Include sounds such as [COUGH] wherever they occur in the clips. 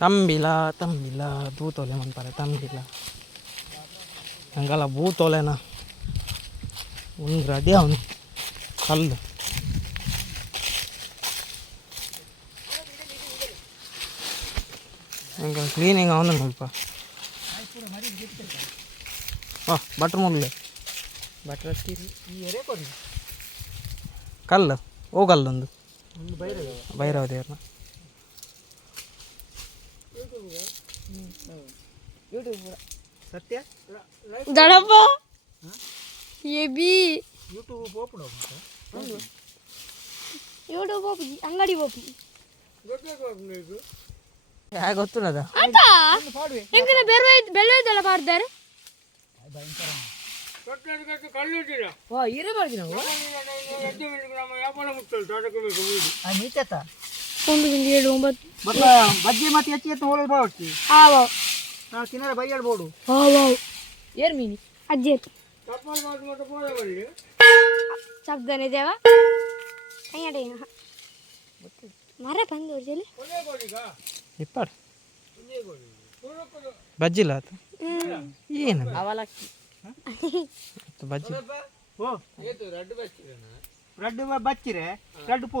Tambila, tambila, buto leman pare tambila. Yang kala buto le na. Un gradia un. Kal. Yang kala cleaning on na pa. Ah, butter mulle. Butter skiri. Ye re kon. Kal. O kal ndu. Bayra. Bayra odirna. ಅಂಗಡಿ ಹೋಗಿ ಗೊತ್ತಿಲ್ಲದ ಇರಬಾರ್ದು ನೀತ ಒಂದು ದಿನ ಇಲ್ಲಿ ಒಂಬತ್ತು ಬಜ್ಜಿ ಮತ್ತೆ ಹೆಚ್ಚಿ ಎತ್ತು ಒಳ್ಳೆ ಬೌಟ್ ಆವ ಆ કિನರೆ ಬೈ ಹೇಳ್ಬೋದು ಆವ ಏರ್ ಮೀನಿ ಅಜ್ಜಿ ಕಪ್ಪಲ್ ಬಜ್ಜಿ ಕೈಯಡೆ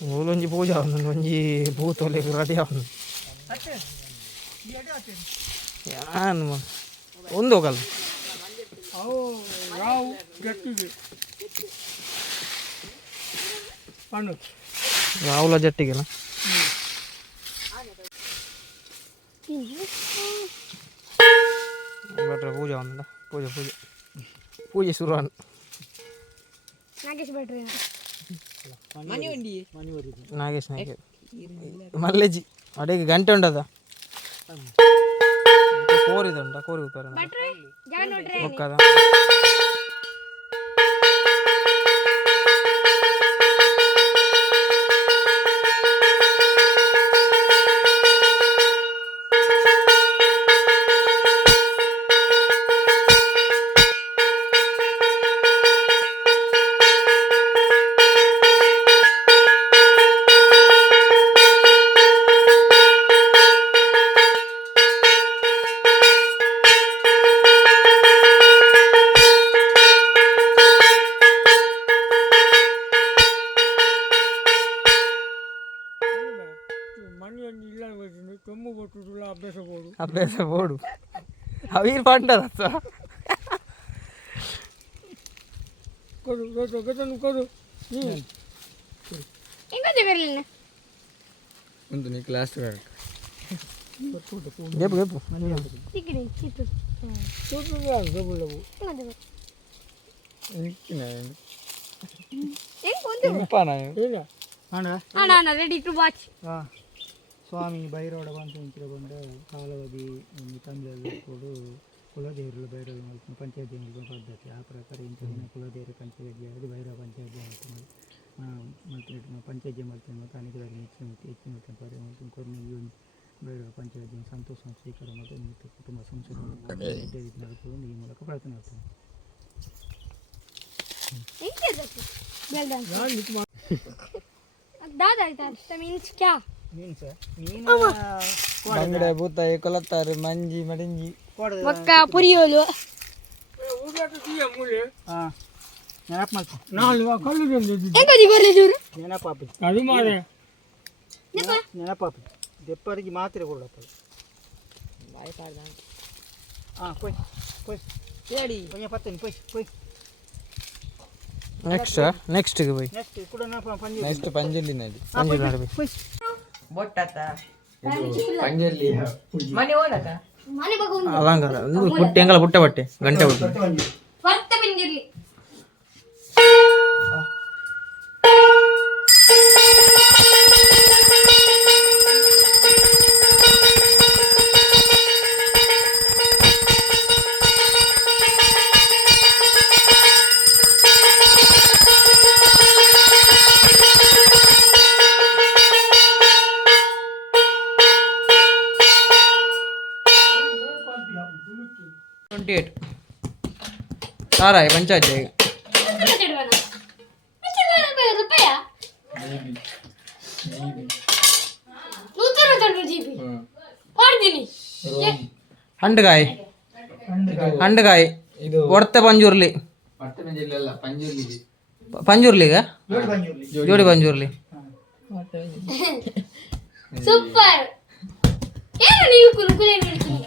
Ulun je bujang, ulun je buto le radian. Ya an mo. Undo kal. Au, rau, gatu ge. Panut. Rau la jatti ge na. Bata puja on da. Puja, puja. Puja suruhan. Nagis bata ya. Nagesh Nagesh ಮರ್ಲೇಜ್ ಅಡಿಗೆ ಗಂಟೆ ಕೋರಿದ ಉಂಟ core ಇದಂಟಾ ಬುಕ್ಕದ అభ్యాస పోడు అవి పంటారు అత్తా ready to watch స్వామి భైరవుడు పంచుకుంటే కాలవది తమిళప్పుడు కులదేవులు భైరవ పంచాయతీ పద్ధతి ఆ ప్రకారం కులదేవి పంచాయతీ భైరవ పంచాయతీ మొత్తం పంచాయతీ మొత్తం తనిఖీ ఇచ్చిన మొత్తం కొన్ని భైరవ పంచాయతీ సంతోషం స్వీకారం మొత్తం కుటుంబ సంస్కృతి నడుపుతుంది ఈ మూలక ప్రార్థన దాదా ಬಂಗಡೆ ಭೂತಾಯಿ ಕೊಲತ್ತಾರೆ ಮಂಜಿ ಮಡಿಂಜಿ ಪಕ್ಕ ಪುರಿಯೋಲು ದೆಪ್ಪರಿಗೆ ಮಾತ್ರ ಕೊಡ್ಲತ್ತ ನೆಕ್ಸ್ಟ್ ನೆಕ್ಸ್ಟ್ ನೆಕ್ಸ್ಟ್ ಪಂಜಲ್ಲಿ ನಡಿ ಪಂಜಲ್ಲಿ ನಡಿ ಅಲಾಂಗಾರುಟ್ಟೆ ಹೆಂಗಲ್ಲ ಬುಟ್ಟೆ ಬಟ್ಟೆ ಗಂಟೆ ಬಟ್ಟೆ सारा है पंचायत जाएगा சூப்பர் ஏன் நீ குறுக்குள்ளே நினைக்கிறீங்க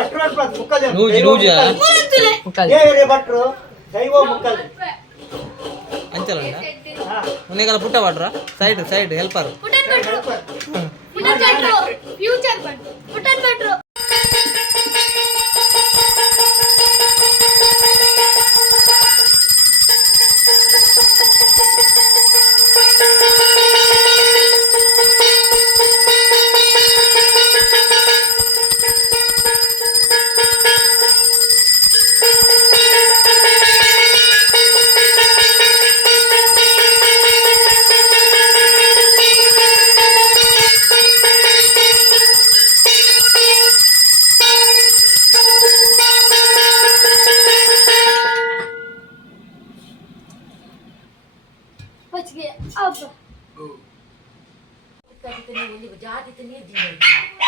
ಅಂಚಲ್ಲ ಮನೆಗಾಲ ಬುಟ್ಟ ಬಟ್ರು ಸೈಡ್ ಸೈಡ್ ಹೆಲ್ಪರ್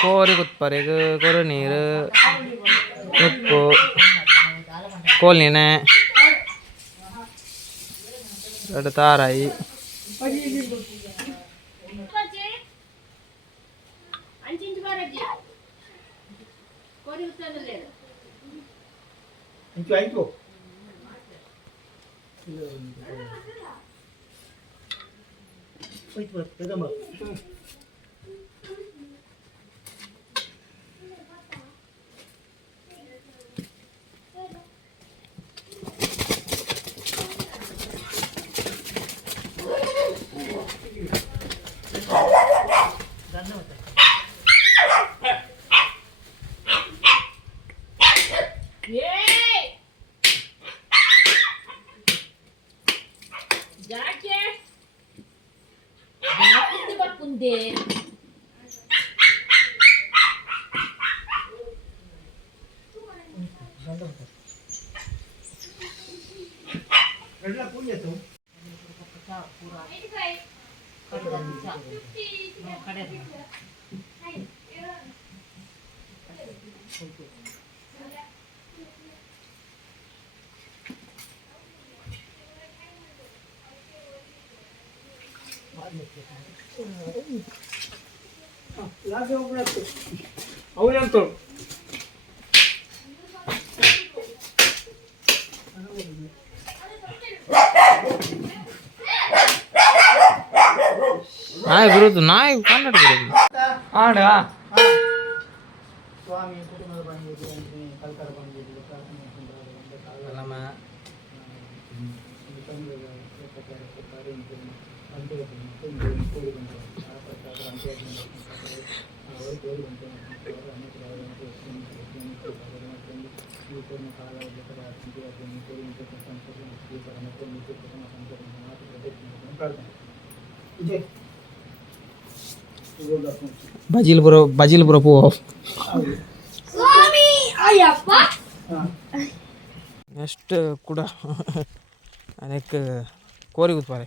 கோருகுத் பரகு குரு நீர் உப்பு கோலினு தாராயி Thank you. 这个嘛。Wait, wait, wait, அவுரியான் நாய் குருத்து நாய் கொண்டாடுறது ஆடா சுவாமி குடும்பத்தை பண்ணி வச்சு கல்கார பண்ணி பிரார்த்தனை பண்ணுறாரு வந்து கால் வரலாமல் இந்த தமிழ் கேட்டாரு கேட்டாரு বাজিল বড় বাজিল বড় পো অফ স্বামি আই আপা নেক্সট কুড়া অনেক কোরি উৎপারে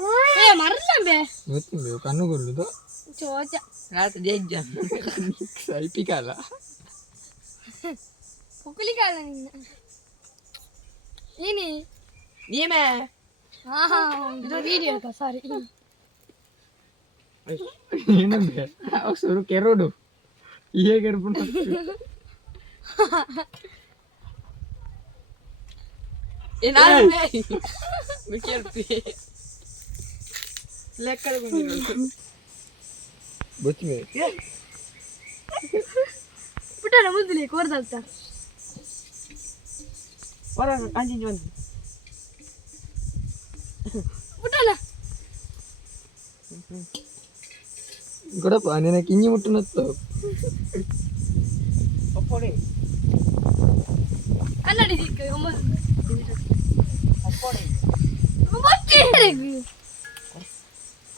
Eh, hey, marlan be. Ngerti be, kan lu dulu tuh. Rasa jajan. [LAUGHS] Saya pikal lah. [LAUGHS] Pukul ikan ini. Ini. Ini me. itu video ke sari ini. Ini Aku suruh kero Iya kero pun. Ini ada. lekker bunyi bagus. Betul. Ya. Putar rambut dulu, keluar dah tak. Para anjing jangan. Putar lah. Gada pani nak kini mutton atau? Apa ni? Kalau dijek, kamu. Apa ni? Macam ni.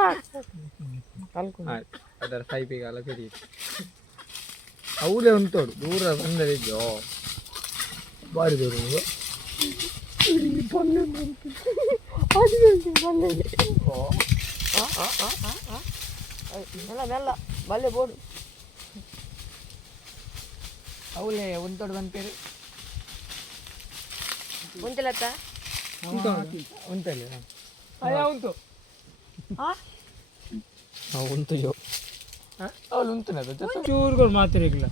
ಅದರ ಸೈಪಿಗೆ ಅಲ್ಲ ಸರಿ ಹೌದೇ ಉಂಟು ದೂರ ಬಂದರೆ ಇದ್ಯೋ ಬಾರಿ ದೂರ ಬಲ್ಲೆ ಬೋಡು ಅವಳೆ ಒಂದ್ ದೊಡ್ಡ ಬಂತೀರಿ ಉಂಟಲತ್ತ ಉಂಟಲ್ಲ ಉಂಟು ಹಾ ಸ್ವಾಮಿ ರಾವ್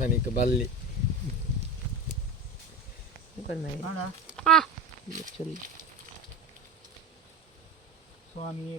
ನನಗೆ ಬರ್ಲಿ ಸ್ವಾಮಿ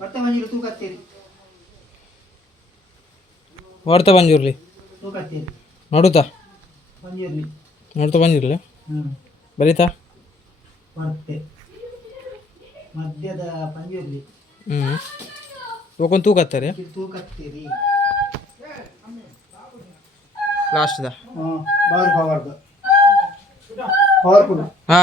ಹೊಡ್ತಾ ಬಂದಿರ್ಲಿ ನೋಡುತ್ತಾ ನೋಡ್ತಾ ಬಂದಿರ್ಲಿ ಹ್ಮ್ ಬರೀತಾ ಹ್ಮ್ ತೂಕೂಕ ಹಾ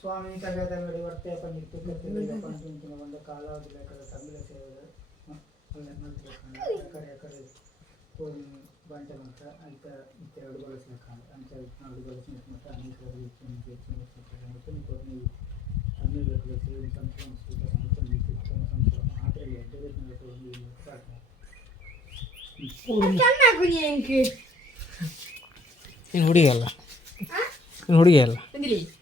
ಸ್ವಾಮಿ ಕಲ್ಯಾದ ಮೇಲೆ ವರ್ತೆ ಪಂಡಿತ್ತು ಪಂಚಮಿನ ಒಂದು ಕಾಲಾವಧಿ ಲೆಕ್ಕದ ತಮಿಳ ಸೇವೆ ಕರೆ ಕರೆ ಪಂಚಮಂತ ಅಂತ ಮತ್ತೆ ಎರಡು ಬಳಸಿನ ಕಾಲ ಅಂತ ಎರಡು ಬಳಸಿನ ಮತ್ತು ಅನೇಕ ಹೆಚ್ಚಿನ ಮತ್ತು ನೀವು ತಮಿಳು ಲೆಕ್ಕದ ಸೇವೆ ಸಂಸ್ಕೃತ ಸಂಸ್ಕೃತ ಸಂಸ್ಕೃತ ಸಂಸ್ಕೃತ ಸಂಸ್ಕೃತ ಮಾತ್ರ ಎಂಟರೇಜ್ ಮಾಡಿ ಹುಡುಗಿ ಅಲ್ಲ ಹುಡುಗಿ ಅಲ್ಲ